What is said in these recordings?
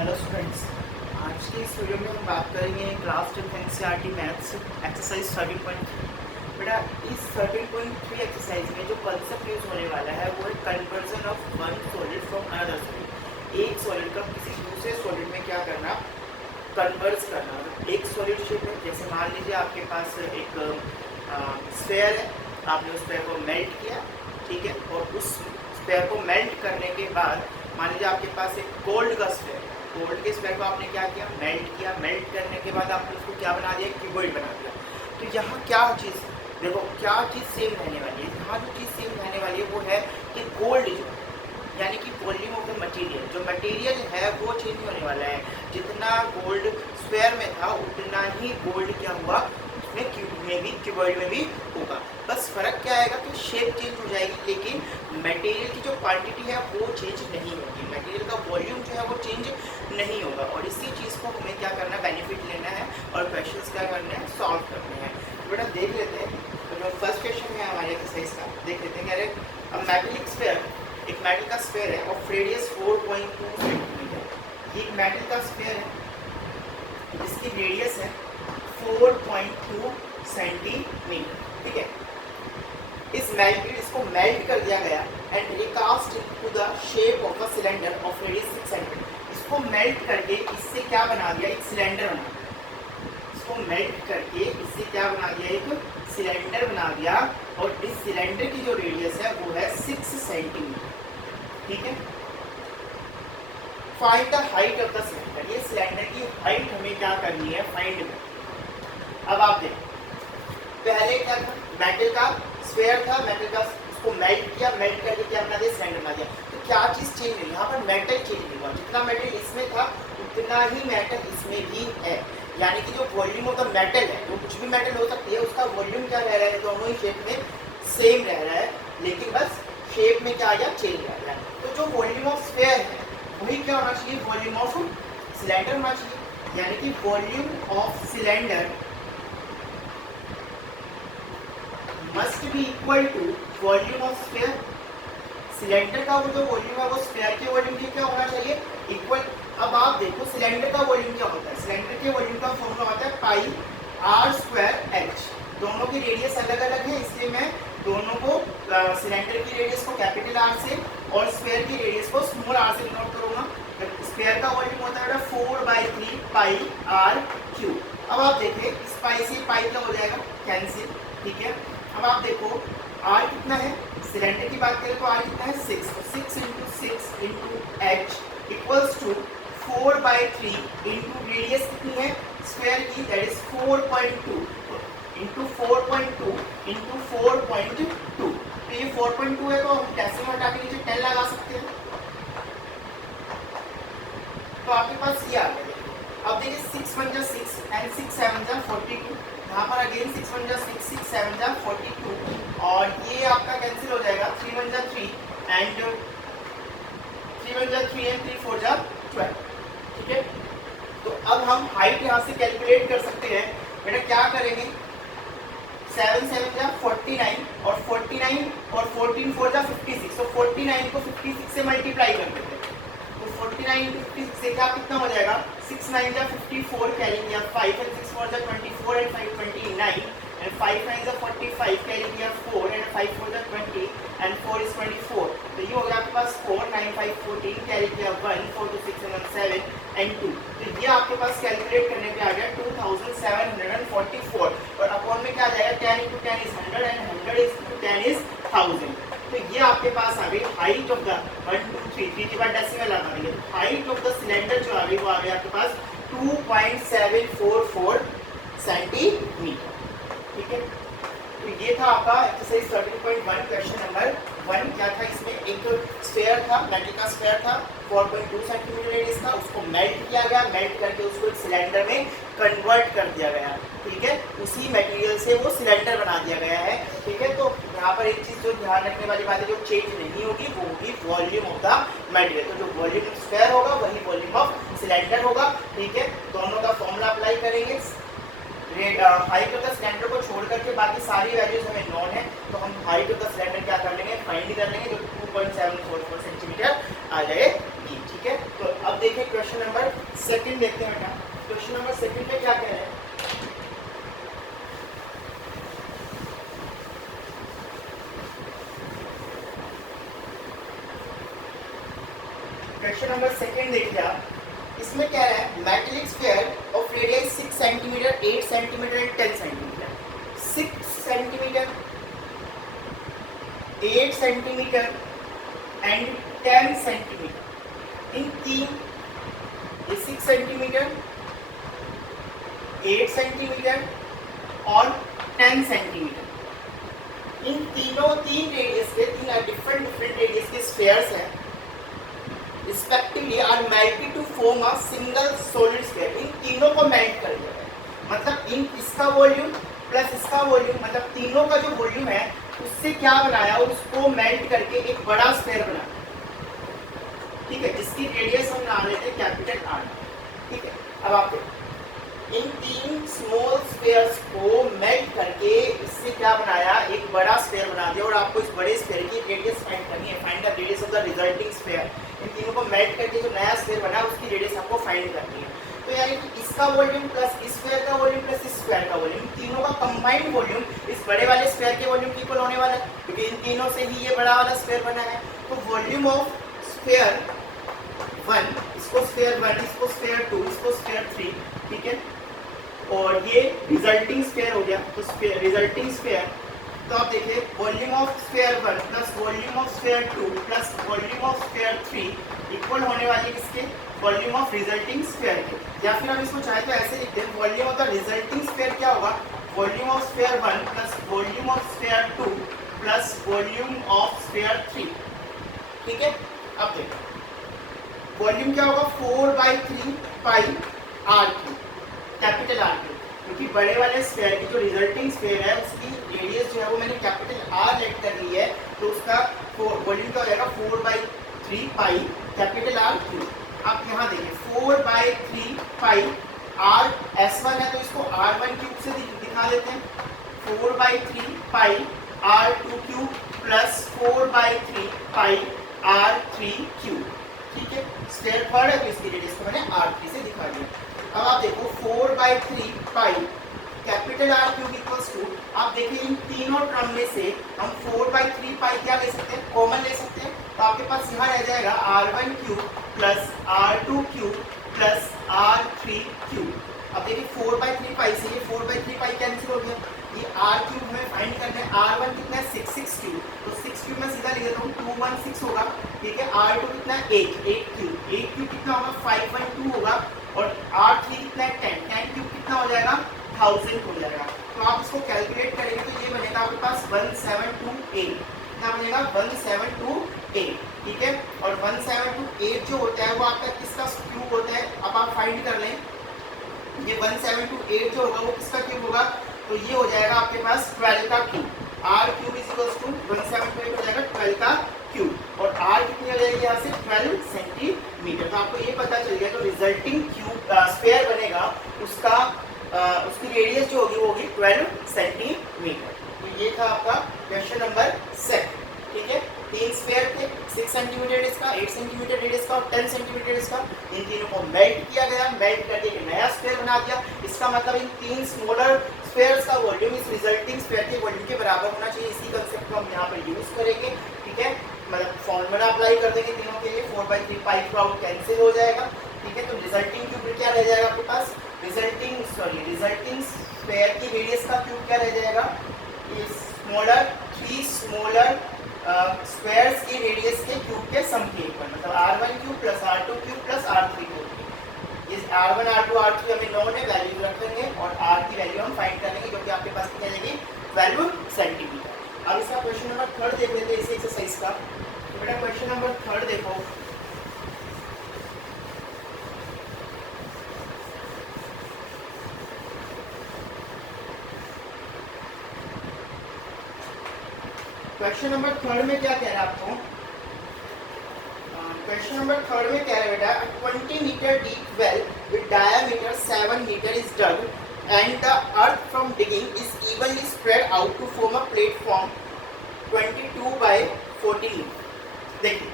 Hello students, आज की इस वीडियो में हम बात करेंगे क्लास 10 एनसीईआरटी मैथ्स एक्सरसाइज 13.3। बेटा इस 13.3 एक्सरसाइज में जो कंसेप्ट यूज होने वाला है वो है conversion of one solid from another solid. एक सॉलिड का किसी दूसरे सॉलिड में क्या करना, कन्वर्स करना। एक सॉलिड शेप में, जैसे मान लीजिए आपके पास एक स्फेयर है, आपने उस स्फेयर को मेल्ट किया, ठीक है, और उस स्फेयर को मेल्ट करने के बाद मान लीजिए आपके पास एक गोल्ड का स्फेयर, गोल्ड के स्फेयर को आपने क्या किया, मेल्ट किया। मेल्ट करने के बाद आपने उसको क्या बना दिया, क्यूबॉइड बना दिया। तो यहाँ क्या चीज़, देखो क्या चीज़ सेम रहने वाली है। यहाँ जो चीज़ सेम रहने वाली है वो है कि गोल्ड जो, यानी कि वॉल्यूम ऑफ द मटेरियल, जो मटेरियल है वो चेंज होने वाला है। जितना गोल्ड स्फेयर में था उतना ही गोल्ड क्या हुआ, उसमें क्यूब में भी, क्यूबॉइड में भी होगा। बस फर्क क्या आएगा कि शेप चेंज हो जाएगी, लेकिन मटेरियल की जो क्वांटिटी है वो चेंज नहीं होगी। मटेरियल का वॉल्यूम जो है वो चेंज नहीं होगा। और इसी चीज़ को हमें क्या करना है, बेनिफिट लेना है और क्वेश्चंस क्या करने हैं, सॉल्व करने हैं। तो बेटा देख लेते हैं, तो जो फर्स्ट क्वेश्चन है हमारे एक्सरसाइज का, देख लेते हैं। कह रहे मेटेलिक स्फेयर, एक मेटल का स्फेयर है और रेडियस 4.2 सेंटीमीटर। ये मेटल का स्फेयर है, इसकी रेडियस है 4.2 सेंटीमीटर, ठीक है। इसको मेल्ट कर दिया गया and recast into the shape of a cylinder of radius 6 centimetre. इसको मेल्ट करके इससे क्या बना दिया, एक सिलेंडर बना दिया। इसको मेल्ट करके इससे क्या बना दिया, एक सिलेंडर बना दिया। और इस सिलेंडर की जो रेडियस है वो है 6 सेंटीमीटर, ठीक है। Find the height of the cylinder, ये सिलेंडर की हाइट हमें क्या करनी है, फाइंड करनी। अब आप देखो, पहले क्या था, मेटल का स्फेयर था, मेटल का उसको मेल्ट किया, मेल्ट करके क्या बना दिया, सिलेंडर बना दिया। तो क्या चीज चेंज हुई, यहाँ पर मेटल चेंज नहीं हुआ। जितना मेटल इसमें था उतना ही मेटल इसमें भी है। यानी कि जो वॉल्यूम ऑफ द मेटल है, वो कुछ भी मेटल हो सकती है, उसका वॉल्यूम क्या रह रहा है, दोनों ही शेप में सेम रह रहा है, लेकिन बस शेप में क्या आ गया, चेंज आ गया। तो जो वॉल्यूम ऑफ स्फेयर है वही क्या होना चाहिए, वॉल्यूम ऑफ सिलेंडर होना चाहिए। यानी कि volume of cylinder must be equal to volume of sphere. Cylinder का वो जो वॉल्यूम है वो स्फेयर के वॉल्यूम के क्या होना चाहिए, इक्वल। अब आप देखो सिलेंडर का वॉल्यूम क्या होता है, सिलेंडर के वॉल्यूम का फॉर्मूला होता है पाई आर स्क्वायर एच। दोनों की रेडियस अलग अलग है, इसलिए मैं दोनों को, सिलेंडर की रेडियस को कैपिटल आर से और स्फेयर की रेडियस को स्मॉल आर से डिनोट करूंगा। स्फेयर का वॉल्यूम होता है 4/3 पाई आर क्यूब। अब आप देखिए इस पाई से पाई क्या हो जाएगा, कैंसिल, ठीक है। अब आप देखो R कितना है, सिलेंडर की बात करें तो R कितना है 6, तो 6 into 6 into H equals to 4/3 into radius कितनी है स्क्वायर की, दैट इज 4.2 इंटू 4.2 इंटू 4.2। तो ये 4.2 है, तो हम डेसिमल हटा के नीचे 10 लगा सकते हैं, तो आपके पास ये आ गया। अब देखिए 6 1 जा 6 एंड 6 7 जा 42। यहाँ पर अगेन 6 1 जा 6 6 7 जा 42, और ये आपका कैंसिल हो जाएगा 3 1 जा 3 एंड 3 1 जा 3 एंड 3 4 जा 12, ठीक है। तो अब हम हाइट यहाँ से कैलकुलेट कर सकते हैं। बेटा क्या करेंगे, 7 7 जा 49 और 49 और 14 4 जा 56, तो 49 को 56 से मल्टीप्लाई कर देते हैं। तो 49 इंटू 56 से क्या कितना हो जाएगा, 6 9 जा 54 कैरी किया, 5 and 6 4 जा 24 and 5 29 and 5 9 जा 45 कैरी किया 4 and 5 4 जा 20 and 4 is 24। तो ये हो गया आपके पास 4 9 5 14 कैरी किया 1 4 2 6 and 7 and 2। तो ये आपके पास कैलकुलेट करने पे आ गया 2744, और अपॉन में क्या आ जाएगा, 10 into 10 is 100 and 100 into 10 is 1000। तो ये आपके पास आ गई हाइट ऑफ द 1 2 3 3 के बाद डेसिमल लगा देंगे, हाइट ऑफ द सिलेंडर जो आ गई वो आ गई आपके पास 2.744 सेंटीमीटर, ठीक है। तो ये था आपका एक्सरसाइज 13.1 क्वेश्चन नंबर 1। क्या था इसमें, एक स्फेयर था, मेटल का स्फेयर था, 4.2 सेंटीमीटर रेडियस था, उसको मेल्ट किया गया, मेल्ट करके उसको एक सिलेंडर में कन्वर्ट कर दिया गया, ठीक है। उसी मटेरियल से वो सिलेंडर बना दिया गया है, ठीक है। तो यहाँ पर एक चीज़ जो ध्यान रखने वाली बात है, जो चेंज नहीं होगी वो होगी वॉल्यूम ऑफ द मटेरियल। तो जो वॉल्यूम ऑफ स्फेयर होगा वही वॉल्यूम ऑफ सिलेंडर होगा, ठीक है। दोनों का फॉर्मूला अप्लाई करेंगे, हाइट ऑफ द सिलेंडर को छोड़ करके बाकी सारी वैल्यूज हमें नॉन है, तो हम हाइट ऑफ द सिलेंडर क्या कर लेंगे, फाइंड कर लेंगे, जो 2.744 सेंटीमीटर आ जाएगी, ठीक है। तो अब देखिए क्वेश्चन नंबर सेकंड देखते हैं बेटा। क्वेश्चन नंबर सेकंड में क्या कह रहे हैं? क्वेश्चन नंबर सेकंड देखिए आप, इसमें क्या है, metallic sphere of radius 6 centimetre, 8 centimetre and 10 centimetre. 6 centimetre, 8 centimetre and 10 centimetre, इन तीन, 6 सेंटीमीटर, 8 सेंटीमीटर और 10 सेंटीमीटर, इन तीनों तीन रेडियस के, तीन डिफरेंट रेडियस के स्फीयर्स हैं, respectively are melted to form a single solid sphere. इन तीनों को मेल्ट कर दिया है, मतलब इन इसका वॉल्यूम प्लस इसका वॉल्यूम, मतलब तीनों का जो वॉल्यूम है उससे क्या बनाया, उसको मेल्ट करके एक बड़ा स्फीयर बनाया, ठीक है, जिसकी रेडियस हम बना लेते हैं कैपिटल आर, ठीक है। अब आप इन तीन स्मॉल स्फीयर्स को मेल्ट करके इससे क्या बनाया, एक बड़ा स्फीयर बना दिया, और आपको इस बड़े स्फीयर की रेडियस फाइंड करनी है, find the radius of the resulting sphere. इन तीनों को मेल्ट करके जो नया स्फीयर बना उसकी रेडियस आपको फाइंड करनी है। तो यानी कि इसका वॉल्यूम प्लस इस स्फीयर का वॉल्यूम प्लस इस स्फीयर का वॉल्यूम, तीनों का कंबाइंड वॉल्यूम इस बड़े वाले स्फीयर के वॉल्यूम की इक्वल होने वाला है, क्योंकि इन तीनों से ही ये बड़ा वाला स्फीयर बना है। तो वॉल्यूम ऑफ स्फीयर 1, इसको स्फीयर 1, इसको स्फीयर 2, इसको स्फीयर 3, ठीक है, और ये रिजल्टिंग स्फीयर हो गया। तो रिजल्टिंग स्फीयर, तो आप देखिए volume of sphere 1 plus volume of sphere 2 plus volume of sphere 3 equal होने वाली किसके, वॉल्यूम ऑफ रिजल्टिंग स्फीयर के। या फिर हम इसको चाहे तो ऐसे लिख दें, volume of the resulting sphere क्या होगा, volume of sphere 1 plus volume of sphere 2 plus volume of sphere 3, ठीक है। अब देखो वॉल्यूम क्या होगा, 4/3 pi R cube, capital R cube, क्योंकि बड़े वाले स्फीयर की जो रिजल्टिंग स्फीयर है उसकी रेडियस जो है वो मैंने कैपिटल आर लेट कर ली है, तो उसका वॉल्यूम क्या हो जाएगा, 4/3 पाई कैपिटल आर क्यूब। आप यहाँ देखिए 4/3 पाई आर S1 है तो इसको R1 क्यूब से दिखा देते हैं, 4/3 पाई R2 क्यूब प्लस 4/3 पाई R3 क्यूब, ठीक है। स्फीयर थर्ड है तो इसकी रेडियस को मैंने R3 से दिखा दिया। अब आप देखो 4/3 pi capital R cube equals to, आप देखिए इन तीनों टर्म में से हम 4/3 पाई क्या ले सकते हैं, कॉमन ले सकते हैं, तो आपके पास यहाँ रह जाएगा R1 cube plus R2 cube plus R3 cube. अब देखिए 4/3 पाई से ये 4/3 पाई कैंसिल हो गया, ये R क्यूब हमें फाइंड करना है, R1 कितना है 6 क्यूब, तो 6 क्यूब में सीधा लिख देता हूँ 216 होगा, ठीक है। R2 कितना है 8 क्यूब कितना होगा 5/2 होगा, और R3 कितना है 10 क्यूब कितना हो जाएगा 1000 हो जाएगा। तो आप इसको कैलकुलेट करेंगे तो ये बनेगा आपके पास 1728, कितना बनेगा 1728, ठीक है। और 1728 जो होता है वो आपका किसका क्यूब होता है, अब आप फाइंड कर लें, ये 1728 जो होगा वो किसका क्यूब होगा, तो ये हो जाएगा आपके पास 12 का cube, R cube is equals to 1728 हो जाएगा 12 का क्यूब, और R कितनी हो जाएगी यहाँ से 12 सेंटीमीटर। तो आपको ये पता चल गया, तो रिजल्टिंग क्यूब स्फीयर बनेगा उसका उसकी रेडियस जो होगी वो होगी 12 सेंटीमीटर। तो ये था आपका क्वेश्चन नंबर 7, ठीक है। तीन स्फीयर थे, 6 सेंटीमीटर रेडियस का, 8 सेंटीमीटर रेडियस का और 10 सेंटीमीटर रेडियस का, इन तीनों को मेल्ट किया गया, मेल्ट करके एक नया स्फीयर बना दिया। इसका मतलब इन तीन स्मॉलर स्फीयर्स का वॉल्यूम इस रिजल्टिंग स्फीयर के वॉल्यूम के बराबर होना चाहिए। इसी कंसेप्ट को हम यहाँ पर यूज करेंगे, ठीक है। मतलब फॉर्मूला अप्लाई कर देंगे तीनों के लिए, 4/3 पाई आउट कैंसिल हो जाएगा, ठीक है। तो रिजल्टिंग क्यूब क्या रह जाएगा आपके पास, रिजल्टिंग स्फीयर की रेडियस का क्यूब क्या रह जाएगा, स्मॉलर 3 स्मॉलर स्क्वायर्स की रेडियस के क्यूब के सम के इक्वल, मतलब R1 cube plus R2 cube plus R3 cube. इस R1 R2 R3 हमें नोन है, वैल्यू रखेंगे और R की वैल्यू हम फाइंड कर लेंगे, जो कि आपके पास कितनी आ जाएगी 12 सेंटीमीटर। अब इसका क्वेश्चन नंबर 3 देख लेते हैं इसी एक्सरसाइज का। तो बेटा क्वेश्चन नंबर 3 देखो, क्वेश्चन नंबर 3 में क्या कह रहा है आपको, क्वेश्चन नंबर 3 में कह रहा है बेटा 20 metre deep well with diameter 7 metre is dug and the earth from digging is evenly spread out to form a platform 22/14। देखिए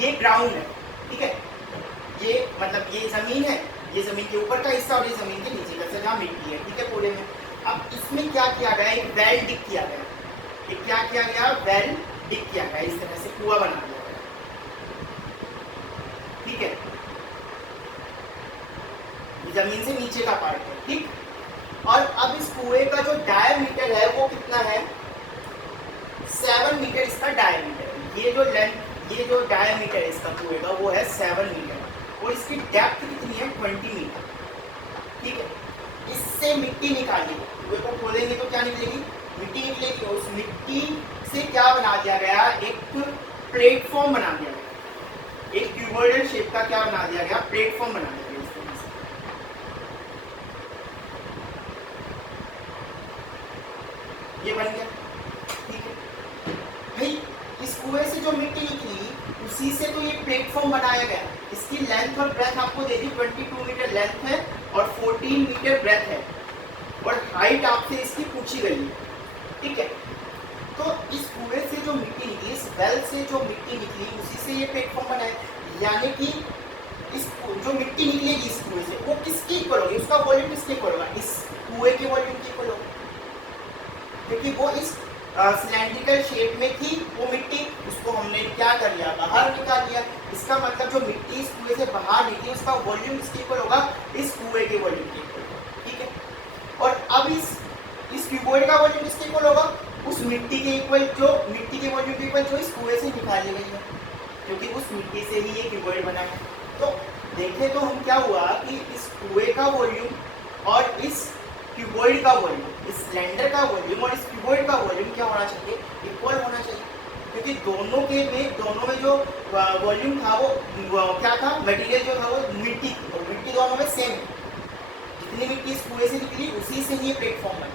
ये ग्राउंड है, ठीक है, ये मतलब ये ज़मीन है, ये ज़मीन के ऊपर का हिस्सा और ये ज़मीन के नीचे का हिस्सा जहाँ मिट्टी है, ठीक है, पूरे में। अब इसमें क्या किया गया, एक वेल डिग किया गया, एक क्या किया गया, वेल डिग किया गया, इस तरह से कुआं बना दिया गया, ठीक है, जमीन से नीचे का पार्ट है, ठीक। और अब इस कुएं का जो डायमीटर है वो कितना है, 7 मीटर इसका डायमीटर है। ये जो लेंथ, ये जो डायमीटर है इसका कुएं का वो है 7 मीटर और इसकी डेप्थ कितनी है, 20 मीटर, ठीक है। इससे मिट्टी निकालिए, कुएं को खोलेंगे तो क्या निकलेगी, मिट्टी निकलेगी। और उस मिट्टी से क्या बना दिया गया, एक प्लेटफॉर्म बना दिया गया, एक क्यूबॉइडल शेप का क्या बना दिया गया, प्लेटफॉर्म बना दिया गया। ये बन गया, ठीक है भाई। इस कुएं से जो मिट्टी निकली उसी से तो ये प्लेटफॉर्म बनाया गया। इसकी लेंथ और ब्रेथ आपको दे दी, 22 मीटर लेंथ है और 14 मीटर ब्रेथ है और हाइट आपसे इसकी पूछी गई है, ठीक है। तो इस कुएं से जो मिट्टी निकली, इस वेल से जो मिट्टी निकली उसी से ये प्लेटफॉर्म बना है। यानी कि इस जो मिट्टी निकलेगी इस कुएं से वो किसकी इक्वल होगी, उसका वॉल्यूम किसके इक्वल होगा, इस कुएं के वॉल्यूम के इक्वल होगा, क्योंकि वो इस सिलेंड्रिकल शेप में थी वो मिट्टी, उसको हमने क्या कर लिया, बाहर निकाल लिया। इसका मतलब जो मिट्टी इस कुएं से बाहर निकली उसका वॉल्यूम किसके इक्वल होगा, इस कुएं के वॉल्यूम के इक्वल, ठीक है। और अब इस क्यूबॉइड का वॉल्यूम किसके इक्वल होगा, उस मिट्टी के इक्वल, जो मिट्टी के वॉल्यूम के इक्वल जो इस कुएं से निकाली गई है, क्योंकि उस मिट्टी से ही ये क्यूबॉइड बना है। तो देखें तो हम क्या हुआ कि इस कुएं का वॉल्यूम और इस क्यूबॉइड का वॉल्यूम, इस सिलेंडर का वॉल्यूम और इस क्यूबॉइड का वॉल्यूम क्या होना चाहिए, इक्वल होना चाहिए, क्योंकि दोनों में जो वॉल्यूम था वो क्या था, मटेरियल जो था वो मिट्टी थी और मिट्टी दोनों में सेम है। जितनी मिट्टी इस कुएं से निकली उसी से ही प्लेटफॉर्म बना।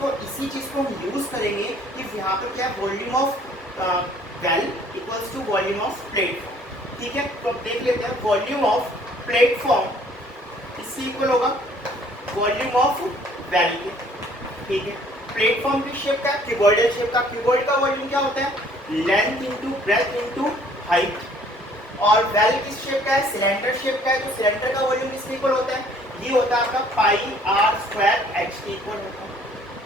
तो इसी चीज़ को हम यूज़ करेंगे कि यहाँ पर क्या volume of well equals to volume of platform, ठीक है। तो अब देख लेते हैं, वॉल्यूम ऑफ प्लेटफॉर्म इससे इक्वल होगा वॉल्यूम ऑफ वेल के, ठीक है। प्लेटफॉर्म की शेप का, क्यूबॉइडल शेप का, क्यूबॉइड का वॉल्यूम क्या होता है, length into breadth into height. और वेल किस शेप का है, सिलेंडर शेप का है, तो सिलेंडर का वॉल्यूम किसके इक्वल होता है, ये होता है आपका पाई आर स्क्वायर एच के इक्वल होता है।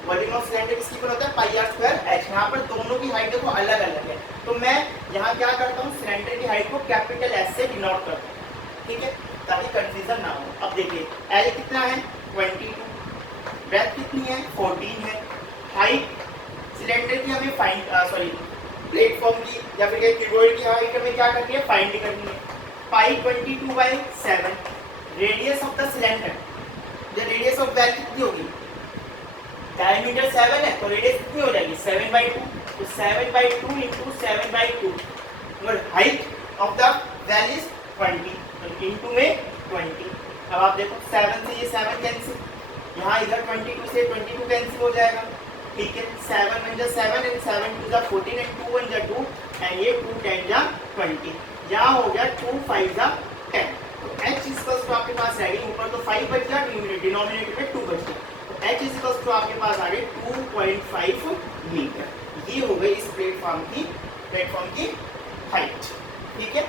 वॉल्यूम ऑफ सिलेंडर किसके इक्वल होता है, पाई आर स्क्वायर एच। यहाँ पर दोनों की हाइट देखो अलग अलग है, तो मैं यहाँ क्या करता हूँ, सिलेंडर की हाइट को कैपिटल एस से डिनोट करता हूँ, ठीक है, ताकि कंफ्यूजन ना हो। अब देखिए एल कितना है, 22, ब्रेथ कितनी है, 14 है, हाइट सिलेंडर की हमें प्लेटफॉर्म की या फिर क्यूबॉइड की हाइट हमें क्या करनी है, फाइंड करनी है। पाई 22/7, radius of the cylinder, the radius of well कितनी होगी, डायमीटर 7 है तो रेडियस कितनी हो जाएगी, 7/2, तो 7/2 इंटू 7/2 और height of the well is 20, तो इंटू में 20। अब आप देखो 7 से ये 7 कैंसिल, यहाँ इधर 22 से 22 कैंसिल हो जाएगा, ठीक है। 7 1 7 एंड 7 2 14 एंड 2 1 2 एंड ये 2 10 20, यहाँ हो गया 2 5 10। तो h इक्वल्स टू आपके पास आ गई, ऊपर तो 5 बच गया, डिनोमिनेटर में 2 बच गया, तो h इक्वल्स टू आपके पास आ गई 2.5 मीटर। ये हो गई इस प्लेटफॉर्म की हाइट, ठीक है।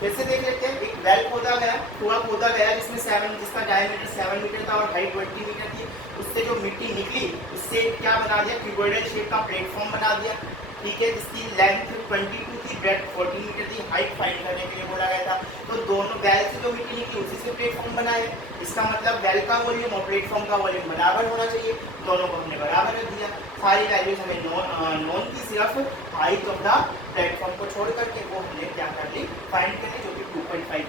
फिर से देख लेते हैं, एक वेल खोदा गया, कुआं खोदा गया जिसका डायमीटर 7 मीटर था और हाइट 20 मीटर थी। उससे जो मिट्टी निकली उससे क्या बना दिया, क्यूबॉइडल शेप का प्लेटफॉर्म बना दिया, ठीक है, जिसकी लेंथ 22 थी, ब्रेथ 14 मीटर थी, हाइट फाइंड करने के लिए बोला गया था। तो दोनों वेल से जो मिट्टी निकली उसी से प्लेटफॉर्म बनाए। इसका मतलब वेल का वॉल्यूम और प्लेटफॉर्म का वॉल्यूम बराबर होना चाहिए, दोनों को हमने बराबर रख दिया। सारी वैल्यूज हमें नॉन की, सिर्फ हाइट ऑफ द प्लेटफॉर्म को छोड़ करके वो हमने क्या कर ली, फाइंड कर ली, जो कि 2.5